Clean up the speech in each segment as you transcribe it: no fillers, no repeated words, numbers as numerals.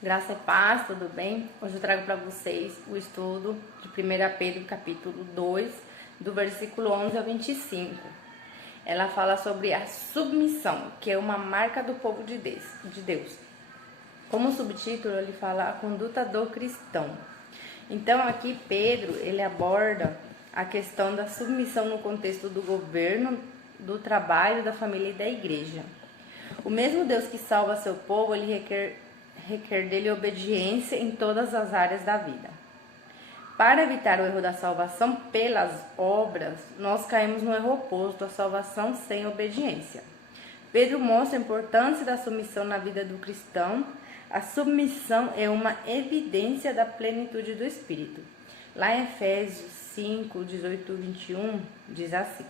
Graça e paz, tudo bem? Hoje eu trago para vocês o estudo de 1 Pedro, capítulo 2, do versículo 11 ao 25. Ela fala sobre a submissão, que é uma marca do povo de Deus. Como subtítulo, ele fala a conduta do cristão. Então, aqui Pedro, ele aborda a questão da submissão no contexto do governo, do trabalho, da família e da igreja. O mesmo Deus que salva seu povo, ele requer dele obediência em todas as áreas da vida. Para evitar o erro da salvação pelas obras, nós caímos no erro oposto, a salvação sem obediência. Pedro mostra a importância da submissão na vida do cristão. A submissão é uma evidência da plenitude do Espírito. Lá em Efésios 5, 18 e 21, diz assim: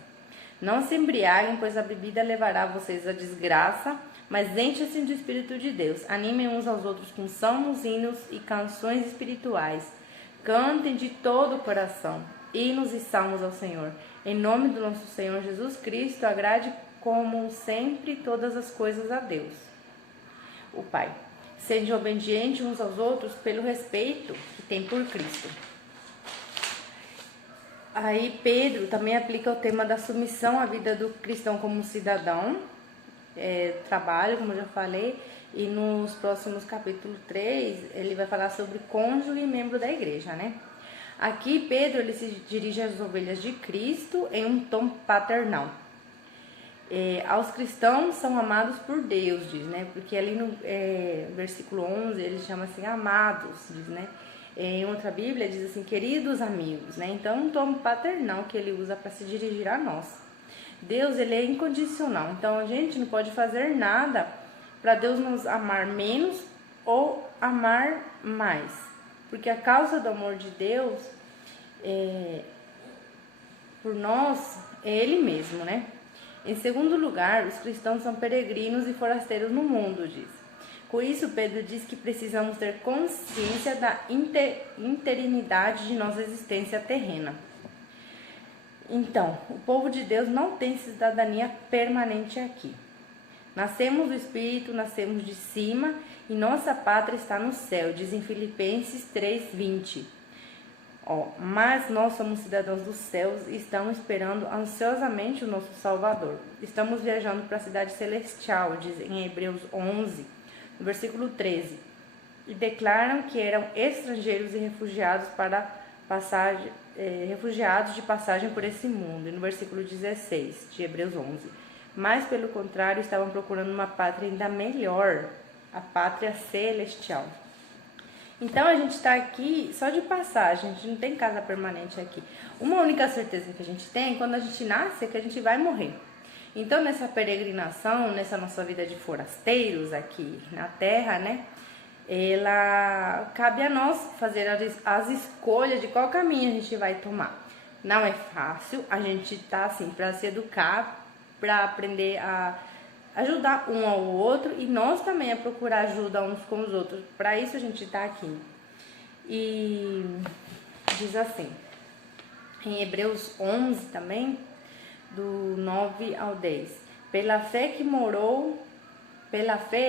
Não se embriaguem, pois a bebida levará vocês à desgraça, mas enchem-se do Espírito de Deus. Animem uns aos outros com salmos, hinos e canções espirituais. Cantem de todo o coração hinos e salmos ao Senhor. Em nome do nosso Senhor Jesus Cristo, agrade como sempre todas as coisas a Deus, o Pai. Sejam obedientes uns aos outros pelo respeito que tem por Cristo. Aí Pedro também aplica o tema da submissão à vida do cristão como cidadão, trabalho, como eu já falei, e nos próximos capítulos 3, ele vai falar sobre cônjuge e membro da igreja, né? Aqui Pedro ele se dirige às ovelhas de Cristo em um tom paternal. Aos cristãos são amados por Deus, diz, né? Porque ali no versículo 11 ele chama assim, amados, diz, né? Em outra Bíblia diz assim, queridos amigos, né? Então é um tom paternal que ele usa para se dirigir a nós. Deus, ele é incondicional, então a gente não pode fazer nada para Deus nos amar menos ou amar mais, porque a causa do amor de Deus por nós é Ele mesmo, né? Em segundo lugar, os cristãos são peregrinos e forasteiros no mundo, diz. Com isso, Pedro diz que precisamos ter consciência da interinidade de nossa existência terrena. Então, o povo de Deus não tem cidadania permanente aqui. Nascemos do Espírito, nascemos de cima e nossa pátria está no céu, diz em Filipenses 3:20. Mas nós somos cidadãos dos céus e estamos esperando ansiosamente o nosso Salvador. Estamos viajando para a cidade celestial, diz em Hebreus 11, no versículo 13. E declaram que eram estrangeiros e refugiados refugiados de passagem por esse mundo, no versículo 16 de Hebreus 11. Mas, pelo contrário, estavam procurando uma pátria ainda melhor, a pátria celestial. Então, a gente está aqui só de passagem, a gente não tem casa permanente aqui. Uma única certeza que a gente tem, quando a gente nasce, é que a gente vai morrer. Então, nessa peregrinação, nessa nossa vida de forasteiros aqui na Terra, né? Cabe a nós fazer as escolhas de qual caminho a gente vai tomar. Não é fácil, a gente tá assim para se educar, para aprender a ajudar um ao outro e nós também a procurar ajuda uns com os outros. Para isso a gente tá aqui. E diz assim, em Hebreus 11 também, do 9 ao 10. Pela fé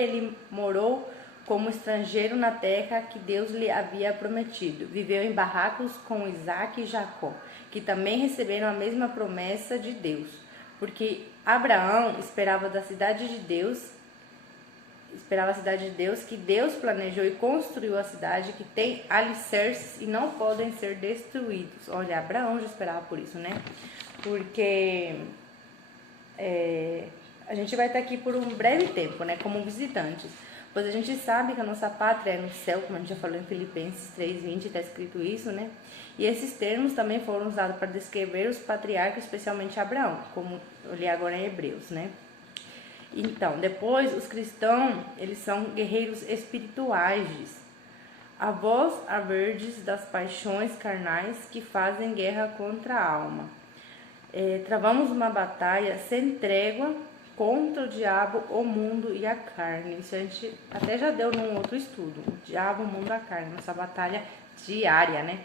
ele morou como estrangeiro na terra que Deus lhe havia prometido. Viveu em barracos com Isaac e Jacó, que também receberam a mesma promessa de Deus. Porque Abraão esperava a cidade de Deus, que Deus planejou e construiu a cidade, que tem alicerces e não podem ser destruídos. Olha, Abraão já esperava por isso, né? Porque a gente vai estar aqui por um breve tempo, né? Como visitantes. Pois a gente sabe que a nossa pátria é no céu, como a gente já falou em Filipenses 3:20, está escrito isso, né? E esses termos também foram usados para descrever os patriarcas, especialmente Abraão, como eu li agora em Hebreus, né? Então, depois, os cristãos, eles são guerreiros espirituais, diz. A vós haverdes das paixões carnais que fazem guerra contra a alma. Travamos uma batalha sem trégua contra o diabo, o mundo e a carne. Isso a gente até já deu num outro estudo. O diabo, o mundo e a carne. Nossa batalha diária, né?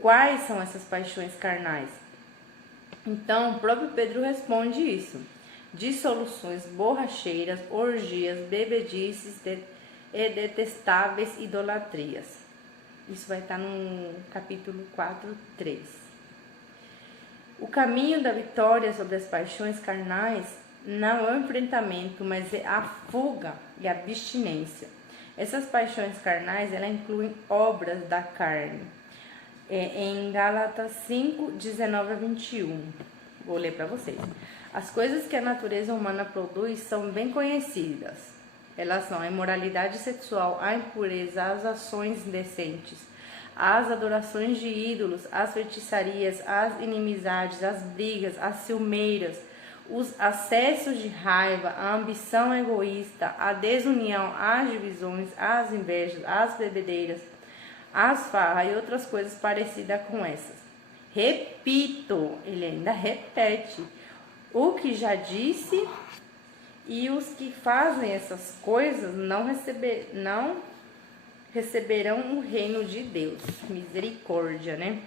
Quais são essas paixões carnais? Então, o próprio Pedro responde isso. Dissoluções borracheiras, orgias, bebedices, e detestáveis idolatrias. Isso vai estar no capítulo 4:3. O caminho da vitória sobre as paixões carnais não é o enfrentamento, mas é a fuga e a abstinência. Essas paixões carnais, elas incluem obras da carne. Em Gálatas 5:19-21. Vou ler para vocês. As coisas que a natureza humana produz são bem conhecidas. Elas são a imoralidade sexual, a impureza, as ações indecentes, as adorações de ídolos, as feitiçarias, as inimizades, as brigas, as ciumeiras, os acessos de raiva, a ambição egoísta, a desunião, as divisões, as invejas, as bebedeiras, as farras e outras coisas parecidas com essas. Repito, ele ainda repete o que já disse, e os que fazem essas coisas não receberão o reino de Deus. Misericórdia, né?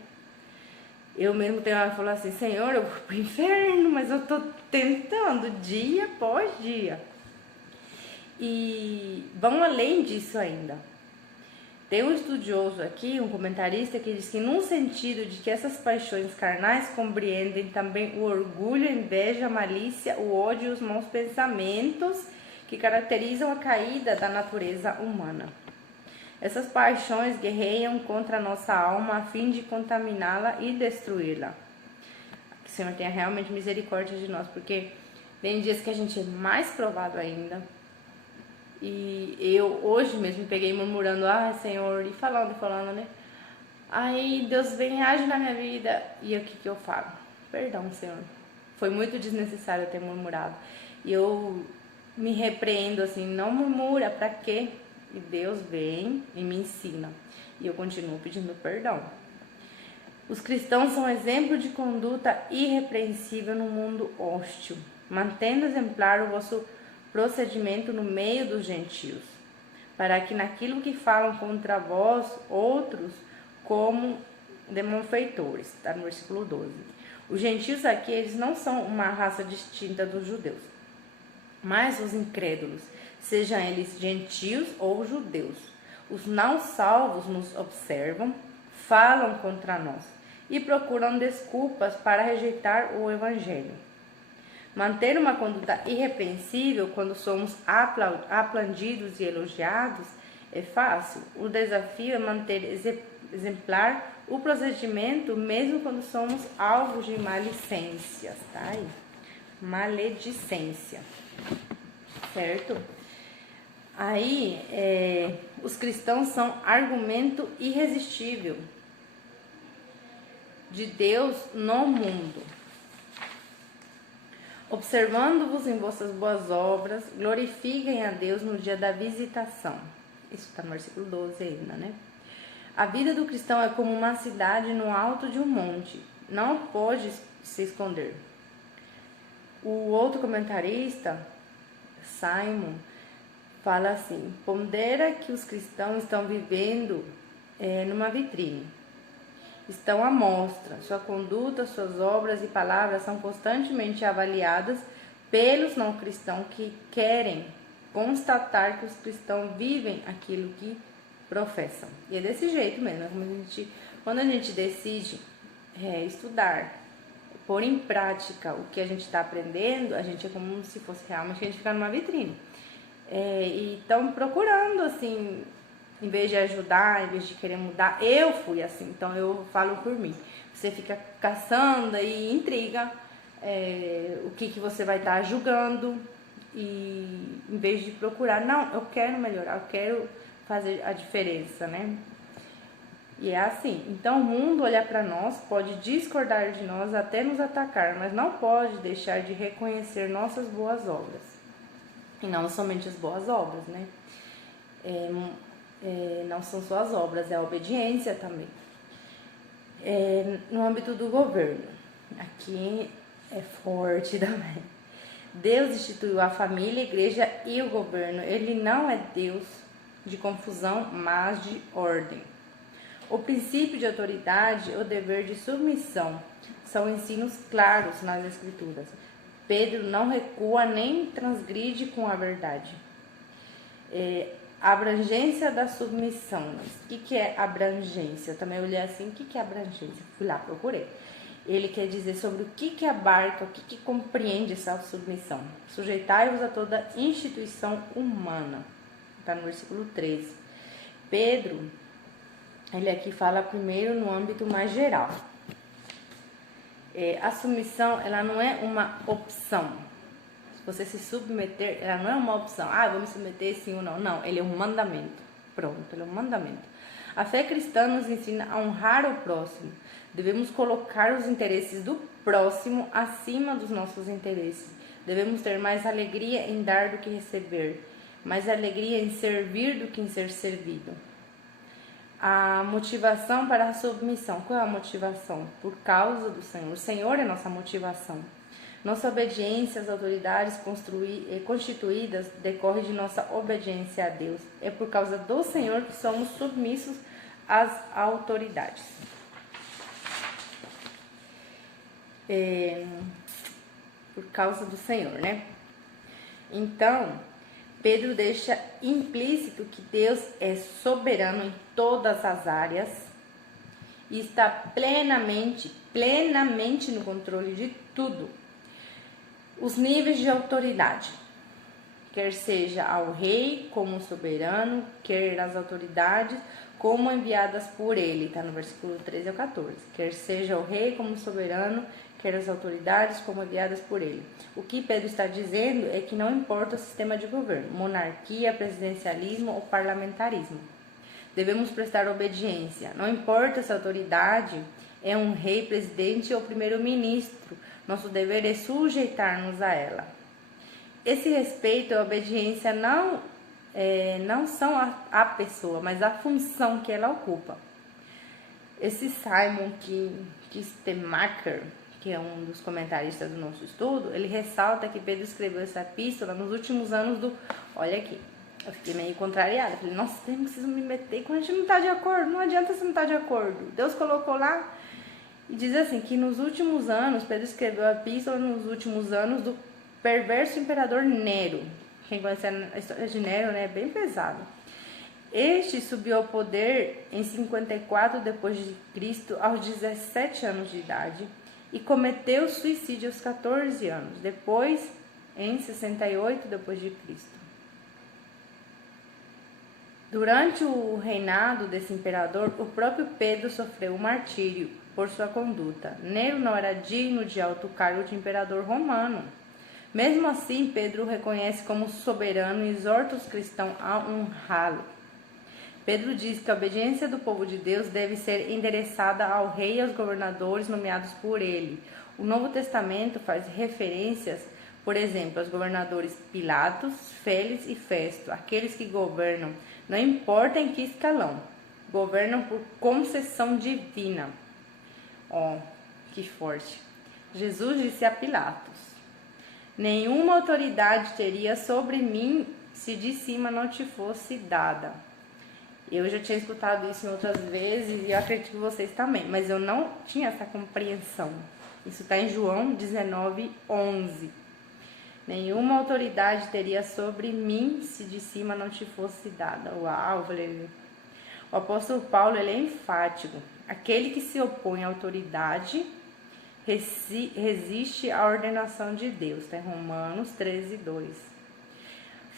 Eu mesmo tenho hora de falar assim, Senhor, eu vou pro inferno, mas eu tô tentando dia após dia. E vão além disso ainda. Tem um estudioso aqui, um comentarista, que diz que num sentido de que essas paixões carnais compreendem também o orgulho, a inveja, a malícia, o ódio e os maus pensamentos que caracterizam a caída da natureza humana. Essas paixões guerreiam contra a nossa alma a fim de contaminá-la e destruí-la. Que o Senhor tenha realmente misericórdia de nós, porque tem dias que a gente é mais provado ainda. E eu hoje mesmo me peguei murmurando, Senhor, e falando, né? Aí Deus vem e age na minha vida, e o que eu falo? Perdão, Senhor. Foi muito desnecessário eu ter murmurado. E eu me repreendo assim, não murmura, pra quê? E Deus vem e me ensina. E eu continuo pedindo perdão. Os cristãos são exemplo de conduta irrepreensível no mundo hostil, mantendo exemplar o vosso procedimento no meio dos gentios, para que naquilo que falam contra vós, outros como demonfeitores. Está no versículo 12. Os gentios aqui, eles não são uma raça distinta dos judeus, mas os incrédulos, sejam eles gentios ou judeus. Os não salvos nos observam, falam contra nós e procuram desculpas para rejeitar o evangelho. Manter uma conduta irrepreensível quando somos aplaudidos e elogiados é fácil. O desafio é manter exemplar o procedimento mesmo quando somos alvos de maledicências, tá aí? Maledicência, certo? Aí, os cristãos são argumento irresistível de Deus no mundo. Observando-vos em vossas boas obras, glorifiquem a Deus no dia da visitação. Isso está no versículo 12 ainda, né? A vida do cristão é como uma cidade no alto de um monte. Não pode se esconder. O outro comentarista, Simon, fala assim: pondera que os cristãos estão vivendo numa vitrine. Estão à mostra. Sua conduta, suas obras e palavras são constantemente avaliadas pelos não cristãos que querem constatar que os cristãos vivem aquilo que professam. E é desse jeito mesmo. Quando a gente decide estudar, pôr em prática o que a gente está aprendendo, a gente é como se fosse realmente a gente ficar numa vitrine. E estão procurando, assim, em vez de ajudar, em vez de querer mudar. Eu fui assim, então eu falo por mim. Você fica caçando e intriga o que você vai estar julgando, e em vez de procurar, não, eu quero melhorar, eu quero fazer a diferença, né? E é assim. Então o mundo olha para nós, pode discordar de nós, até nos atacar, mas não pode deixar de reconhecer nossas boas obras. E não somente as boas obras, né? Não são só as obras, é a obediência também. No âmbito do governo, aqui é forte também. Deus instituiu a família, a igreja e o governo. Ele não é Deus de confusão, mas de ordem. O princípio de autoridade e o dever de submissão são ensinos claros nas Escrituras. Pedro não recua nem transgride com a verdade. A abrangência da submissão. O que é abrangência? Eu também olhei assim, o que é abrangência? Fui lá, procurei. Ele quer dizer sobre o que abarca, o que compreende essa submissão. Sujeitai-vos a toda instituição humana. Está no versículo 13. Pedro, ele aqui fala primeiro no âmbito mais geral. A submissão, ela não é uma opção. Você se submeter, ela não é uma opção. Ah, vou me submeter sim ou não. Não, ele é um mandamento. Pronto, ele é um mandamento. A fé cristã nos ensina a honrar o próximo. Devemos colocar os interesses do próximo acima dos nossos interesses. Devemos ter mais alegria em dar do que receber. Mais alegria em servir do que em ser servido. A motivação para a submissão. Qual é a motivação? Por causa do Senhor. O Senhor é nossa motivação. Nossa obediência às autoridades constituídas decorre de nossa obediência a Deus. É por causa do Senhor que somos submissos às autoridades. Por causa do Senhor, né? Então, Pedro deixa implícito que Deus é soberano em todas as áreas e está plenamente no controle de tudo. Os níveis de autoridade, quer seja ao rei como soberano, quer as autoridades como enviadas por ele, está no versículo 13 ao 14. Quer seja o rei como soberano, quer as autoridades como enviadas por ele. O que Pedro está dizendo é que não importa o sistema de governo, monarquia, presidencialismo ou parlamentarismo. Devemos prestar obediência. Não importa se a autoridade é um rei, presidente ou primeiro-ministro, nosso dever é sujeitar-nos a ela. Esse respeito e obediência não são a pessoa, mas a função que ela ocupa. Esse Simon Kistemaker, que é um dos comentaristas do nosso estudo, ele ressalta que Pedro escreveu essa epístola nos últimos anos do... Olha aqui, eu fiquei meio contrariada. Falei, nossa, eu preciso me meter quando a gente não está de acordo. Não adianta você não estar de acordo. Deus colocou lá e diz assim, que nos últimos anos, Pedro escreveu a epístola nos últimos anos do perverso imperador Nero. Quem conhece a história de Nero, né, é bem pesado. Este subiu ao poder em 54 depois de Cristo, aos 17 anos de idade, e cometeu suicídio aos 14 anos, depois em 68 depois de Cristo. Durante o reinado desse imperador, o próprio Pedro sofreu o martírio por sua conduta. Nero não era digno de alto cargo de imperador romano. Mesmo assim, Pedro o reconhece como soberano e exorta os cristãos a honrá-lo. Pedro diz que a obediência do povo de Deus deve ser endereçada ao rei e aos governadores nomeados por ele. O Novo Testamento faz referências, por exemplo, aos governadores Pilatos, Félix e Festo, aqueles que governam, não importa em que escalão, governam por concessão divina. Que forte. Jesus disse a Pilatos: nenhuma autoridade teria sobre mim se de cima não te fosse dada. Eu já tinha escutado isso em outras vezes e eu acredito que vocês também, mas eu não tinha essa compreensão. Isso está em João 19:11. Nenhuma autoridade teria sobre mim se de cima não te fosse dada. Uau, o apóstolo Paulo, ele é enfático. Aquele que se opõe à autoridade resiste à ordenação de Deus. Está em Romanos 13:2.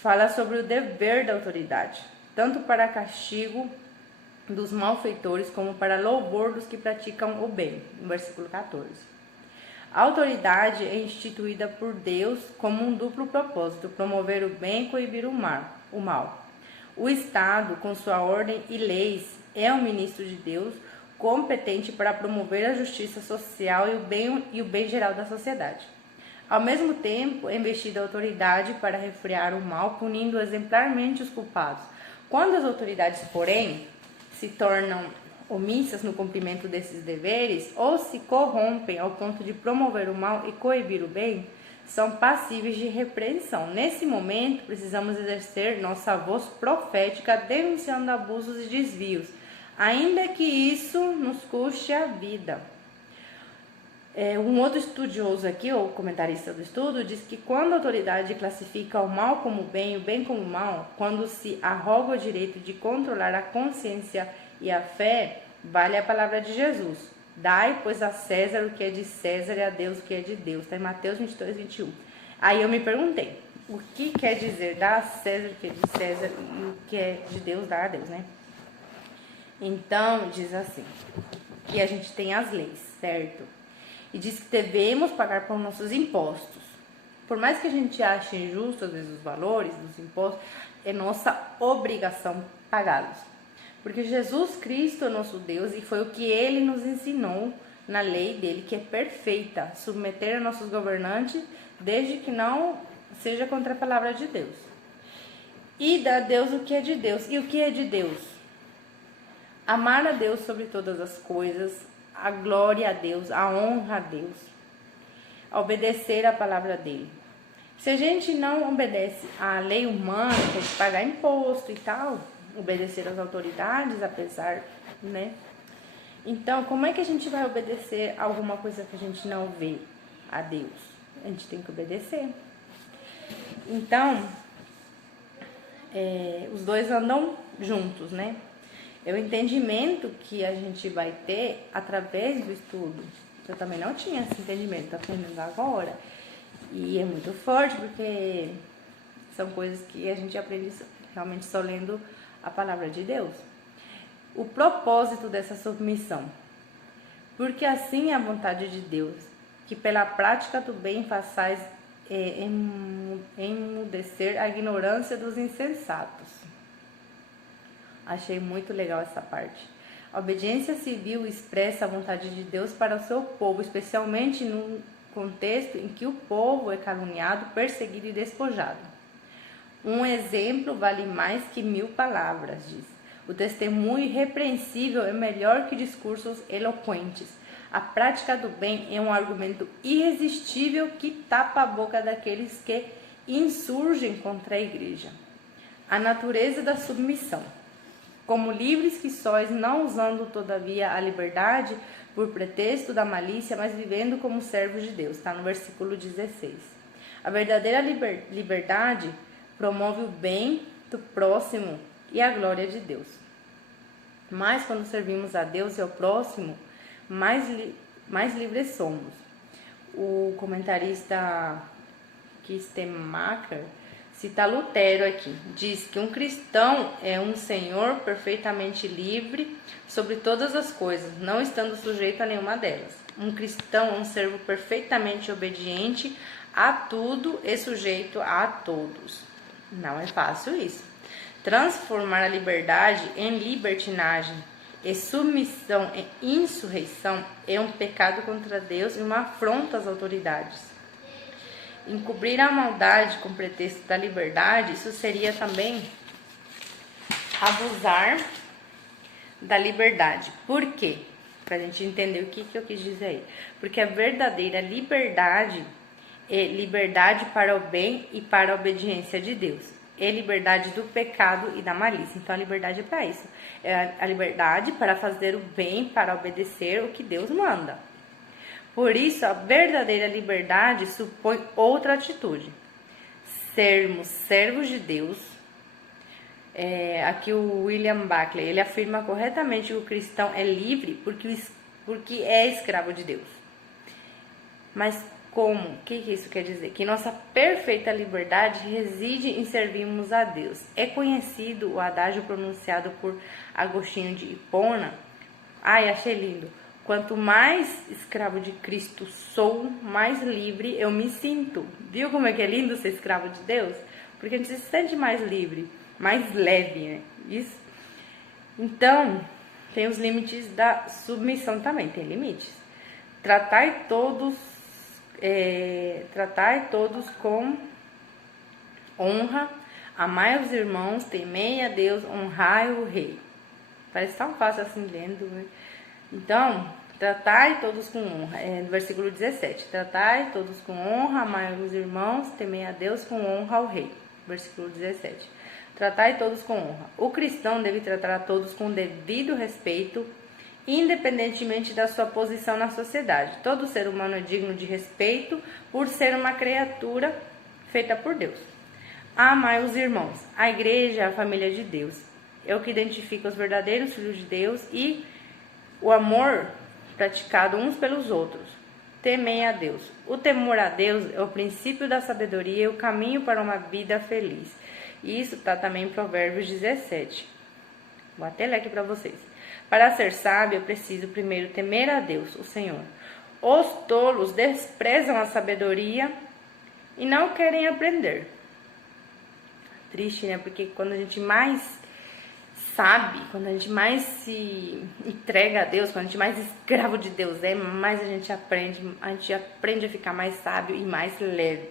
Fala sobre o dever da autoridade, tanto para castigo dos malfeitores como para louvor dos que praticam o bem. No versículo 14. A autoridade é instituída por Deus como um duplo propósito: promover o bem e coibir o mal. O Estado, com sua ordem e leis, é um ministro de Deus competente para promover a justiça social e o bem geral da sociedade. Ao mesmo tempo, é investida a autoridade para refrear o mal, punindo exemplarmente os culpados. Quando as autoridades, porém, se tornam omissas no cumprimento desses deveres ou se corrompem ao ponto de promover o mal e coibir o bem, são passíveis de repreensão. Nesse momento, precisamos exercer nossa voz profética denunciando abusos e desvios, ainda que isso nos custe a vida. Um outro estudioso aqui, ou comentarista do estudo, diz que quando a autoridade classifica o mal como bem e o bem como mal, quando se arroga o direito de controlar a consciência e a fé, vale a palavra de Jesus. Dai, pois, a César o que é de César e a Deus o que é de Deus. Está em Mateus 22, 21. Aí eu me perguntei, o que quer dizer dar a César o que é de César e o que é de Deus, dar a Deus, né? Então, diz assim, que a gente tem as leis, certo? E diz que devemos pagar por nossos impostos. Por mais que a gente ache injusto, às vezes, os valores dos impostos, é nossa obrigação pagá-los. Porque Jesus Cristo é nosso Deus e foi o que Ele nos ensinou na lei dele, que é perfeita, submeter a nossos governantes, desde que não seja contra a palavra de Deus. E dar a Deus o que é de Deus. E o que é de Deus? Amar a Deus sobre todas as coisas, a glória a Deus, a honra a Deus, a obedecer a palavra dele. Se a gente não obedece à lei humana, que é de pagar imposto e tal, obedecer às autoridades, apesar, né? Então, como é que a gente vai obedecer a alguma coisa que a gente não vê a Deus? A gente tem que obedecer. Então, os dois andam juntos, né? É o entendimento que a gente vai ter através do estudo. Eu também não tinha esse entendimento, tô aprendendo agora. E é muito forte, porque são coisas que a gente aprende realmente só lendo a palavra de Deus. O propósito dessa submissão. Porque assim é a vontade de Deus, que pela prática do bem façais emudecer a ignorância dos insensatos. Achei muito legal essa parte. A obediência civil expressa a vontade de Deus para o seu povo, especialmente no contexto em que o povo é caluniado, perseguido e despojado. Um exemplo vale mais que 1000 palavras, diz. O testemunho irrepreensível é melhor que discursos eloquentes. A prática do bem é um argumento irresistível que tapa a boca daqueles que insurgem contra a igreja. A natureza da submissão. Como livres que sois, não usando todavia a liberdade por pretexto da malícia, mas vivendo como servos de Deus. Está no versículo 16. A verdadeira liberdade promove o bem do próximo e a glória de Deus. Mas quando servimos a Deus e ao próximo, mais livres somos. O comentarista Kistemacher cita Lutero aqui, diz que um cristão é um senhor perfeitamente livre sobre todas as coisas, não estando sujeito a nenhuma delas. Um cristão é um servo perfeitamente obediente a tudo e sujeito a todos. Não é fácil isso. Transformar a liberdade em libertinagem e submissão em insurreição é um pecado contra Deus e uma afronta às autoridades. Encobrir a maldade com pretexto da liberdade, isso seria também abusar da liberdade. Por quê? Para a gente entender o que eu quis dizer aí. Porque a verdadeira liberdade é liberdade para o bem e para a obediência de Deus. É liberdade do pecado e da malícia. Então a liberdade é para isso. É a liberdade para fazer o bem, para obedecer o que Deus manda. Por isso, a verdadeira liberdade supõe outra atitude. Sermos servos de Deus. Aqui o William Buckley, ele afirma corretamente que o cristão é livre porque é escravo de Deus. Mas como? O que isso quer dizer? Que nossa perfeita liberdade reside em servirmos a Deus. É conhecido o adágio pronunciado por Agostinho de Hipona. Ai, achei lindo. Quanto mais escravo de Cristo sou, mais livre eu me sinto. Viu como é que é lindo ser escravo de Deus? Porque a gente se sente mais livre, mais leve, né? Isso. Então, tem os limites da submissão também, tem limites. Tratai todos com honra, amai os irmãos, temei a Deus, honrai o rei. Parece tão fácil assim lendo, né? Então, tratai todos com honra, no versículo 17, tratai todos com honra, amai os irmãos, temei a Deus, com honra ao rei, versículo 17, tratai todos com honra. O cristão deve tratar a todos com devido respeito independentemente da sua posição na sociedade. Todo ser humano é digno de respeito por ser uma criatura feita por Deus. Amai os irmãos. A igreja é a família de Deus. É o que identifica os verdadeiros filhos de Deus e o amor praticado uns pelos outros. Temei a Deus. O temor a Deus é o princípio da sabedoria e o caminho para uma vida feliz. E isso está também em Provérbios 17. Vou até ler aqui para vocês. Para ser sábio, é preciso primeiro temer a Deus, o Senhor. Os tolos desprezam a sabedoria e não querem aprender. Triste, né? Porque quando a gente mais sabe, quando a gente mais se entrega a Deus, quando a gente mais escravo de Deus é, mais a gente aprende a ficar mais sábio e mais leve.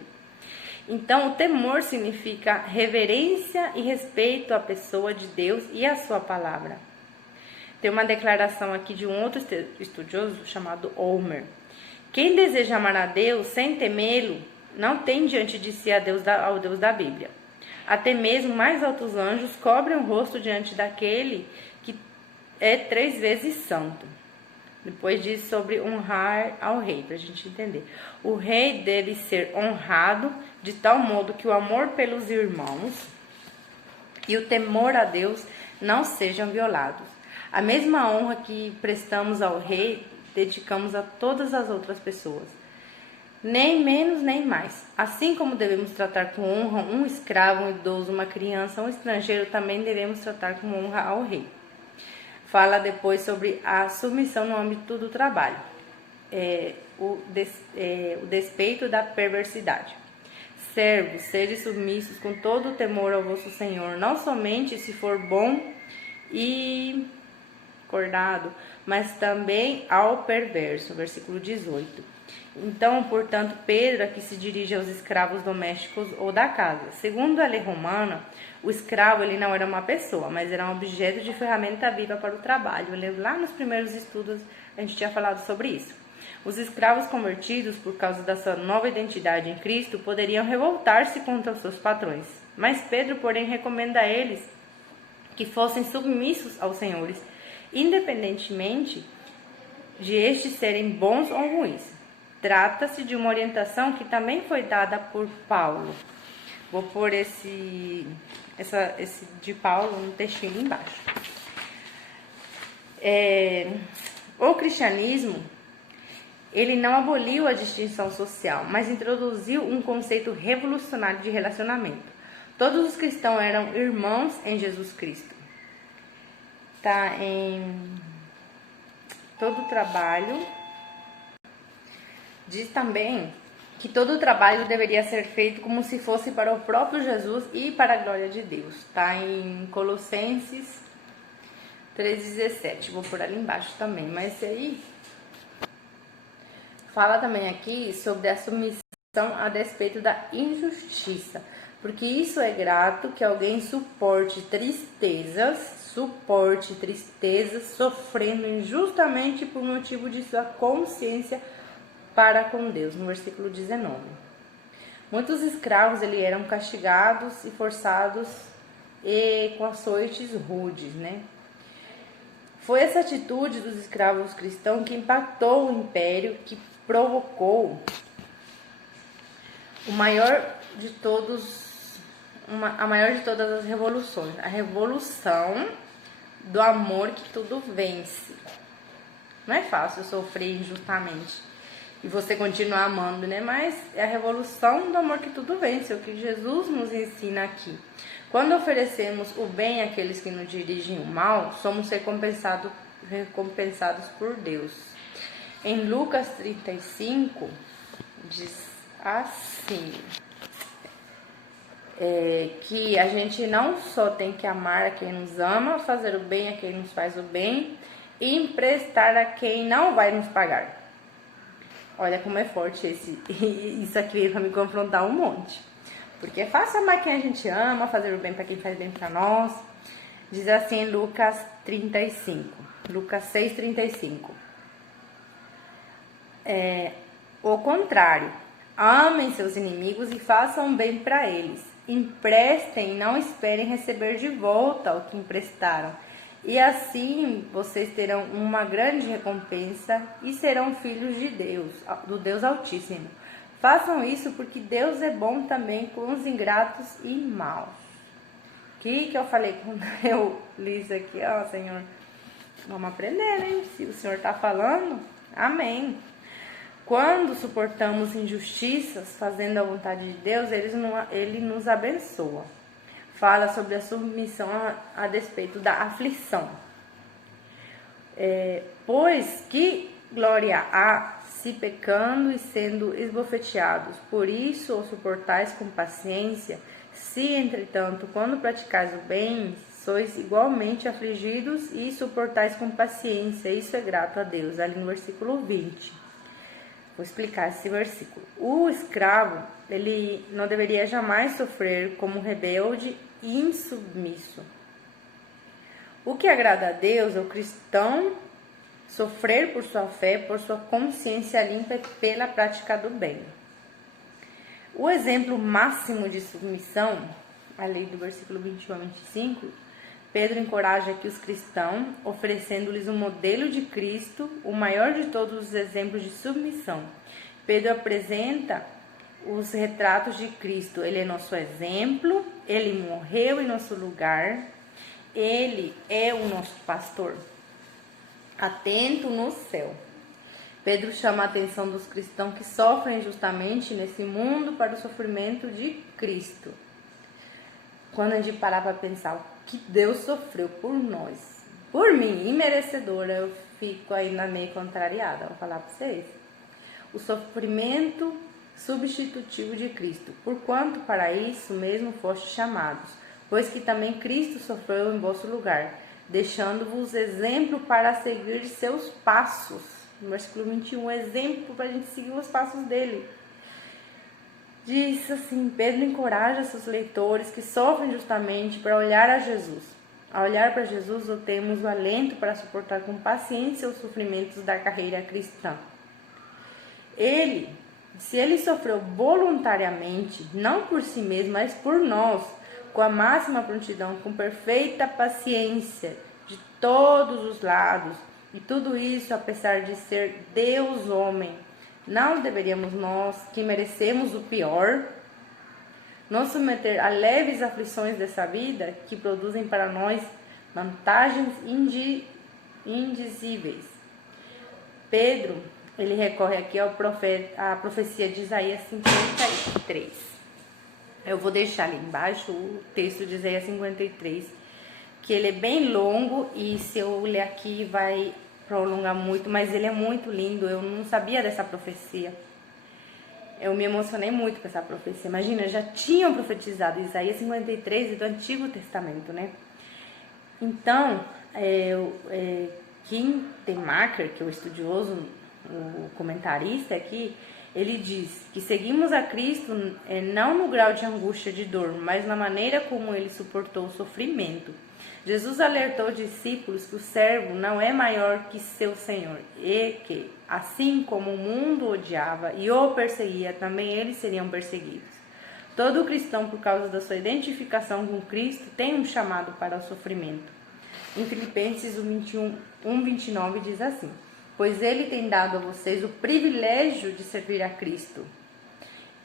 Então, o temor significa reverência e respeito à pessoa de Deus e à sua palavra. Tem uma declaração aqui de um outro estudioso chamado Homer. Quem deseja amar a Deus sem temê-lo, não tem diante de si ao Deus da Bíblia. Até mesmo mais altos anjos cobrem o rosto diante daquele que é 3 vezes santo. Depois diz sobre honrar ao rei, para a gente entender. O rei deve ser honrado de tal modo que o amor pelos irmãos e o temor a Deus não sejam violados. A mesma honra que prestamos ao rei, dedicamos a todas as outras pessoas. Nem menos, nem mais. Assim como devemos tratar com honra um escravo, um idoso, uma criança, um estrangeiro, também devemos tratar com honra ao rei. Fala depois sobre a submissão no âmbito do trabalho, o despeito da perversidade. Servos, sede submissos com todo o temor ao vosso Senhor, não somente se for bom e acordado, mas também ao perverso. Versículo 18. Então, portanto, Pedro aqui se dirige aos escravos domésticos ou da casa. Segundo a lei romana, o escravo ele não era uma pessoa, mas era um objeto de ferramenta viva para o trabalho. Eu lembro lá nos primeiros estudos a gente tinha falado sobre isso. Os escravos convertidos, por causa da sua nova identidade em Cristo, poderiam revoltar-se contra os seus patrões. Mas Pedro, porém, recomenda a eles que fossem submissos aos senhores, independentemente de estes serem bons ou ruins. Trata-se de uma orientação que também foi dada por Paulo. Vou pôr esse de Paulo no textinho ali embaixo. O cristianismo, ele não aboliu a distinção social, mas introduziu um conceito revolucionário de relacionamento. Todos os cristãos eram irmãos em Jesus Cristo. Tá em todo o trabalho. Diz também que todo o trabalho deveria ser feito como se fosse para o próprio Jesus e para a glória de Deus. Está em Colossenses 3,17. Vou por ali embaixo também. Mas esse aí fala também aqui sobre a submissão a despeito da injustiça. Porque isso é grato que alguém suporte tristezas, sofrendo injustamente por motivo de sua consciência para com Deus, no versículo 19. Muitos escravos eram castigados e forçados com açoites rudes, né? Foi essa atitude dos escravos cristãos que impactou o império, que provocou a maior de todas as revoluções, a revolução do amor que tudo vence. Não é fácil sofrer injustamente e você continuar amando, né? Mas é a revolução do amor que tudo vence, é o que Jesus nos ensina aqui. Quando oferecemos o bem àqueles que nos dirigem o mal, somos recompensados por Deus. Em Lucas 35, diz assim, que a gente não só tem que amar a quem nos ama, fazer o bem a quem nos faz o bem e emprestar a quem não vai nos pagar. Olha como é forte isso aqui veio para me confrontar um monte. Porque é fácil amar quem a gente ama, fazer o bem para quem faz bem para nós. Diz assim em Lucas 35, Lucas 6,35. O contrário, amem seus inimigos e façam bem para eles. Emprestem e não esperem receber de volta o que emprestaram. E assim vocês terão uma grande recompensa e serão filhos de Deus, do Deus Altíssimo. Façam isso porque Deus é bom também com os ingratos e maus. O que eu falei quando eu li isso aqui? Ó, Senhor, vamos aprender, né? Se o Senhor está falando, amém. Quando suportamos injustiças, fazendo a vontade de Deus, Ele nos abençoa. Fala sobre a submissão a despeito da aflição. Pois que glória há se pecando e sendo esbofeteados. Por isso o suportais com paciência. Se, entretanto, quando praticais o bem, sois igualmente afligidos e suportais com paciência. Isso é grato a Deus. Ali no versículo 20. Vou explicar esse versículo. O escravo, ele não deveria jamais sofrer como rebelde e insubmisso. O que agrada a Deus é o cristão sofrer por sua fé, por sua consciência limpa e pela prática do bem. O exemplo máximo de submissão, ali do versículo 21 a 25, Pedro encoraja aqui os cristãos, oferecendo-lhes um modelo de Cristo, o maior de todos os exemplos de submissão. Pedro apresenta os retratos de Cristo. Ele é nosso exemplo, ele morreu em nosso lugar, ele é o nosso pastor, atento no céu. Pedro chama a atenção dos cristãos que sofrem injustamente nesse mundo para o sofrimento de Cristo. Quando a gente parar para pensar o que Deus sofreu por nós, por mim, imerecedora, eu fico aí meio contrariada, vou falar para vocês. O sofrimento substitutivo de Cristo, porquanto para isso mesmo foste chamados, pois que também Cristo sofreu em vosso lugar, deixando-vos exemplo para seguir seus passos. No versículo 21, exemplo para a gente seguir os passos dele. Diz assim, Pedro encoraja seus leitores que sofrem justamente para olhar a Jesus. Ao olhar para Jesus, obtemos o alento para suportar com paciência os sofrimentos da carreira cristã. Se ele sofreu voluntariamente, não por si mesmo, mas por nós, com a máxima prontidão, com perfeita paciência de todos os lados, e tudo isso apesar de ser Deus homem, não deveríamos nós, que merecemos o pior, nos submeter a leves aflições dessa vida que produzem para nós vantagens indizíveis. Pedro, ele recorre aqui à profecia de Isaías 53. Eu vou deixar ali embaixo o texto de Isaías 53, que ele é bem longo e se eu ler aqui vai prolongar muito, mas ele é muito lindo. Eu não sabia dessa profecia. Eu me emocionei muito com essa profecia. Imagina, já tinham profetizado Isaías 53 do Antigo Testamento, né? Então, Kim Temaker, que é o estudioso, o comentarista aqui, ele diz que seguimos a Cristo não no grau de angústia de dor, mas na maneira como ele suportou o sofrimento. Jesus alertou os discípulos que o servo não é maior que seu Senhor e que, assim como o mundo odiava e o perseguia, também eles seriam perseguidos. Todo cristão, por causa da sua identificação com Cristo, tem um chamado para o sofrimento. Em Filipenses 1:29 diz assim: pois ele tem dado a vocês o privilégio de servir a Cristo.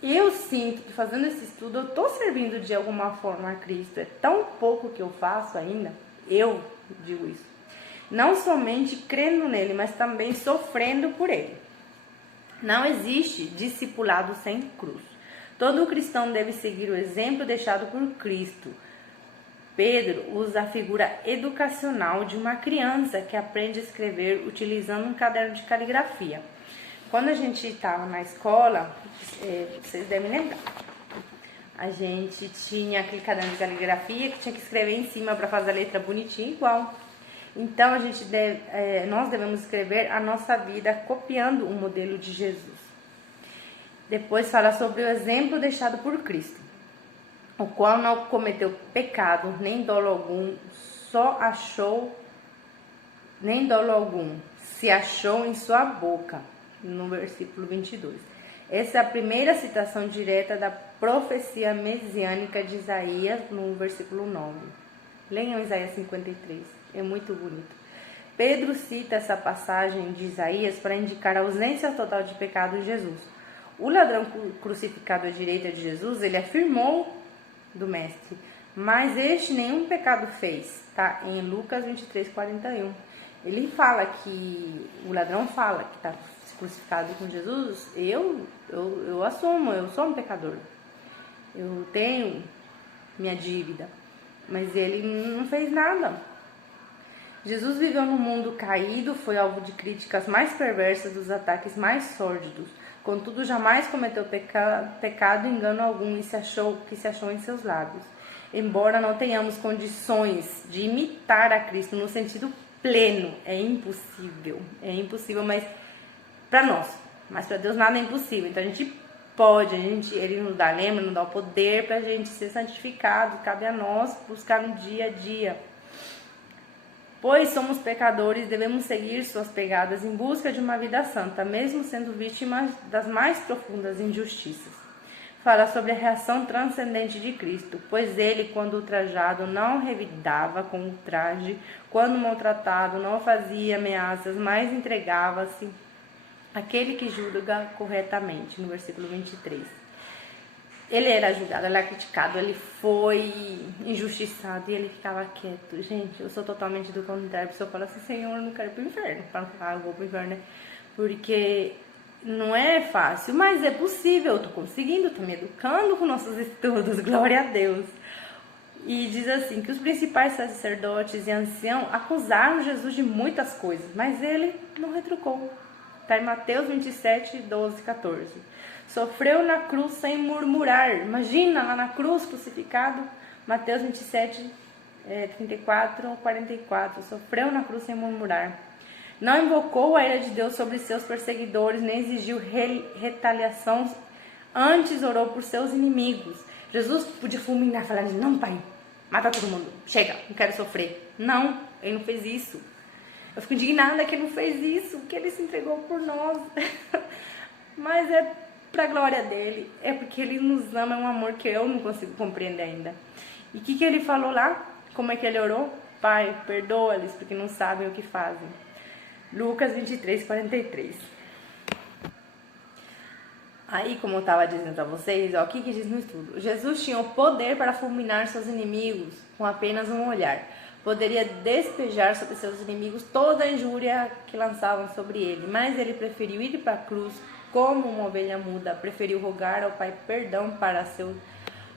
Eu sinto que fazendo esse estudo eu estou servindo de alguma forma a Cristo. É tão pouco que eu faço ainda, eu digo isso. Não somente crendo nele, mas também sofrendo por ele. Não existe discipulado sem cruz. Todo cristão deve seguir o exemplo deixado por Cristo. Pedro usa a figura educacional de uma criança que aprende a escrever utilizando um caderno de caligrafia. Quando a gente estava na escola, vocês devem lembrar, a gente tinha aquele caderno de caligrafia que tinha que escrever em cima para fazer a letra bonitinha igual. Então nós devemos escrever a nossa vida copiando o modelo de Jesus. Depois fala sobre o exemplo deixado por Cristo, o qual não cometeu pecado, nem dolo algum, se achou em sua boca, no versículo 22. Essa é a primeira citação direta da profecia messiânica de Isaías, no versículo 9. Leiam Isaías 53. É muito bonito. Pedro cita essa passagem de Isaías para indicar a ausência total de pecado em Jesus. O ladrão crucificado à direita de Jesus, ele afirmou do mestre, mas este nenhum pecado fez, tá? Em Lucas 23:41. Ele fala que, o ladrão fala que está crucificado com Jesus, eu assumo, eu sou um pecador. Eu tenho minha dívida, mas ele não fez nada. Jesus viveu num mundo caído, foi alvo de críticas mais perversas, dos ataques mais sórdidos. Contudo, jamais cometeu pecado, engano algum e se achou em seus lábios. Embora não tenhamos condições de imitar a Cristo no sentido pleno, é impossível, mas para nós, mas para Deus nada é impossível. Então a gente pode, ele nos dá, lembra, nos dá o poder para a gente ser santificado. Cabe a nós buscar no dia a dia. Pois somos pecadores, devemos seguir suas pegadas em busca de uma vida santa, mesmo sendo vítimas das mais profundas injustiças. Fala sobre a reação transcendente de Cristo, pois ele, quando ultrajado, não revidava com ultraje, quando maltratado, não fazia ameaças, mas entregava-se àquele que julga corretamente, no versículo 23. Ele era julgado, ele era criticado, ele foi injustiçado e ele ficava quieto. Gente, eu sou totalmente do contrário. A pessoa fala assim, Senhor, eu não quero ir pro inferno. Para não falar, eu vou pro inferno, né? Porque não é fácil, mas é possível. Eu tô conseguindo, tô me educando com nossos estudos, glória a Deus. E diz assim, que os principais sacerdotes e anciãos acusaram Jesus de muitas coisas, mas ele não retrucou. Está em Mateus 27, 12, 14. Sofreu na cruz sem murmurar. Imagina, lá na cruz, crucificado. Mateus 27, 34, 44. Sofreu na cruz sem murmurar. Não invocou a ira de Deus sobre seus perseguidores, nem exigiu retaliação. Antes orou por seus inimigos. Jesus podia fulminar, falar, não, pai, mata todo mundo. Chega, não quero sofrer. Não, ele não fez isso. Eu fico indignada que ele não fez isso, que ele se entregou por nós. Mas é pra glória dele, é porque ele nos ama, é um amor que eu não consigo compreender ainda. E o que ele falou lá? Como é que ele orou? Pai, perdoa-lhes, porque não sabem o que fazem. Lucas 23, 43. Aí, como eu estava dizendo para vocês, ó, o que diz no estudo? Jesus tinha o poder para fulminar seus inimigos com apenas um olhar. Poderia despejar sobre seus inimigos toda a injúria que lançavam sobre ele, mas ele preferiu ir para a cruz como uma ovelha muda, preferiu rogar ao Pai perdão para seus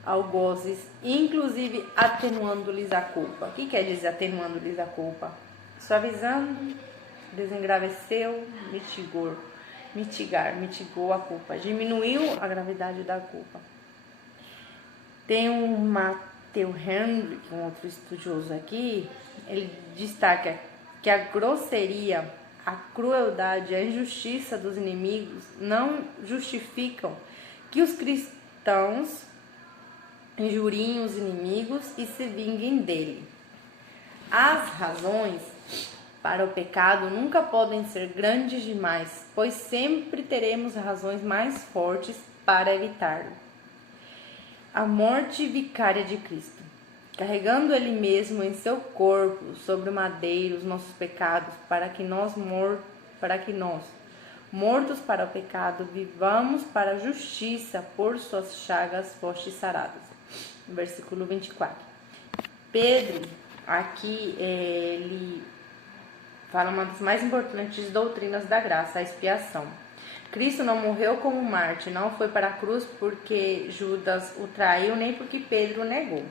algozes, inclusive atenuando-lhes a culpa. O que quer dizer atenuando-lhes a culpa? Suavizando, desengraveceu, mitigou a culpa, diminuiu a gravidade da culpa. Tem um Matthew Henry, um outro estudioso aqui, ele destaca que a grosseria, a crueldade, a injustiça dos inimigos não justificam que os cristãos injuriem os inimigos e se vinguem dele. As razões para o pecado nunca podem ser grandes demais, pois sempre teremos razões mais fortes para evitá-lo. A morte vicária de Cristo, carregando Ele mesmo em seu corpo sobre o madeiro os nossos pecados, para que nós, mortos para o pecado, vivamos para a justiça, por suas chagas fostes sarados. Versículo 24. Pedro, aqui, ele fala uma das mais importantes doutrinas da graça, a expiação. Cristo não morreu como Marte, não foi para a cruz porque Judas o traiu, nem porque Pedro o negou.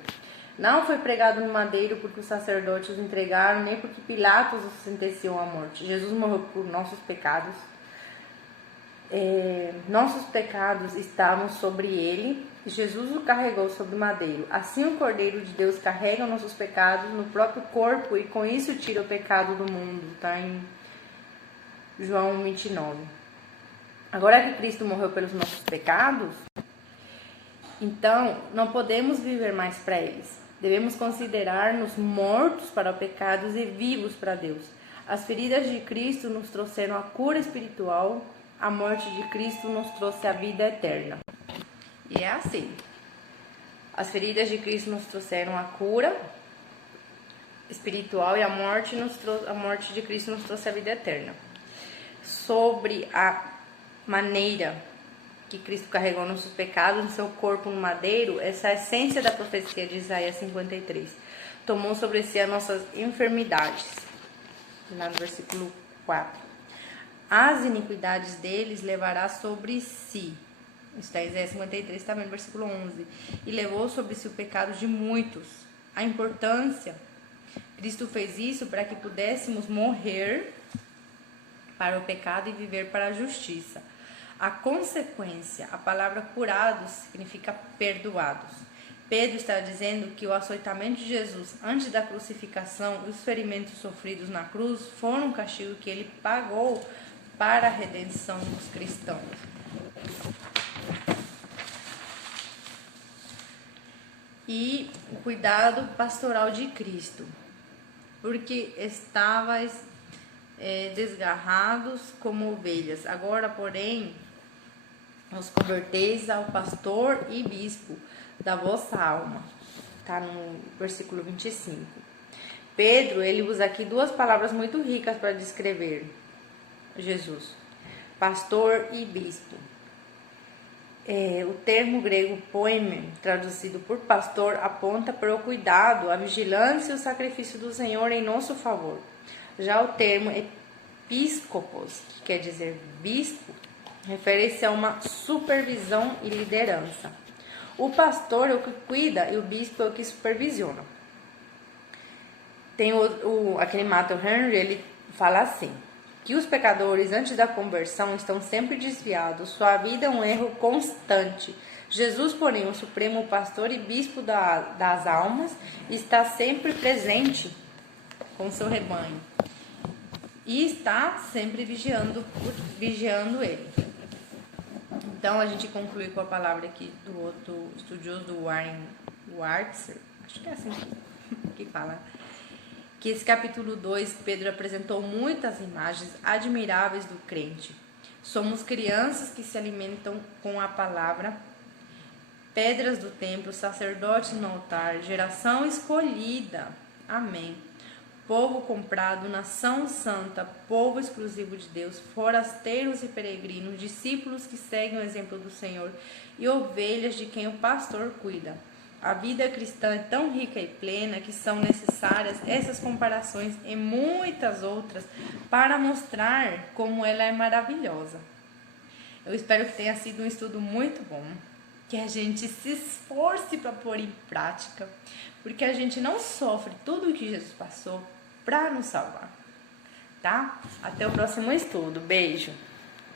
Não foi pregado no madeiro porque os sacerdotes o entregaram, nem porque Pilatos o sentenciou à morte. Jesus morreu por nossos pecados. Nossos pecados estavam sobre ele, e Jesus o carregou sobre o madeiro. Assim o Cordeiro de Deus carrega nossos pecados no próprio corpo e com isso tira o pecado do mundo. Está em João 29. Agora que Cristo morreu pelos nossos pecados, então não podemos viver mais para eles. Devemos considerar-nos mortos para os pecados e vivos para Deus. As feridas de Cristo nos trouxeram a cura espiritual, a morte de Cristo nos trouxe a vida eterna. E é assim. As feridas de Cristo nos trouxeram a cura espiritual e a morte de Cristo nos trouxe a vida eterna. Sobre a maneira que Cristo carregou nossos pecados no seu corpo no madeiro, essa é a essência da profecia de Isaías 53. Tomou sobre si as nossas enfermidades. Lá no versículo 4. As iniquidades deles levará sobre si. Está em Isaías 53, também no versículo 11. E levou sobre si o pecado de muitos. A importância, Cristo fez isso para que pudéssemos morrer para o pecado e viver para a justiça. A consequência, a palavra curados significa perdoados. Pedro está dizendo que o açoitamento de Jesus antes da crucificação e os ferimentos sofridos na cruz foram um castigo que ele pagou para a redenção dos cristãos. E o cuidado pastoral de Cristo, porque estavais desgarrados como ovelhas, agora porém os converteis ao pastor e bispo da vossa alma. Está no versículo 25. Pedro, ele usa aqui duas palavras muito ricas para descrever Jesus: pastor e bispo. O termo grego poimen, traduzido por pastor, aponta para o cuidado, a vigilância e o sacrifício do Senhor em nosso favor. Já o termo episcopos, que quer dizer bispo, refere-se a uma supervisão e liderança. O pastor é o que cuida e o bispo é o que supervisiona. Tem aquele Matthew Henry, ele fala assim: que os pecadores antes da conversão estão sempre desviados, sua vida é um erro constante. Jesus, porém, o supremo pastor e bispo das almas, está sempre presente com seu rebanho e está sempre vigiando ele. Então a gente conclui com a palavra aqui do outro estudioso, do Warren Wiersbe, acho que é assim que fala, que esse capítulo 2, Pedro apresentou muitas imagens admiráveis do crente. Somos crianças que se alimentam com a palavra, pedras do templo, sacerdotes no altar, geração escolhida. Amém. Povo comprado, nação santa, povo exclusivo de Deus, forasteiros e peregrinos, discípulos que seguem o exemplo do Senhor e ovelhas de quem o pastor cuida. A vida cristã é tão rica e plena que são necessárias essas comparações e muitas outras para mostrar como ela é maravilhosa. Eu espero que tenha sido um estudo muito bom, que a gente se esforce para pôr em prática, porque a gente não sofre tudo o que Jesus passou para nos salvar, tá? Até o próximo estudo. Beijo!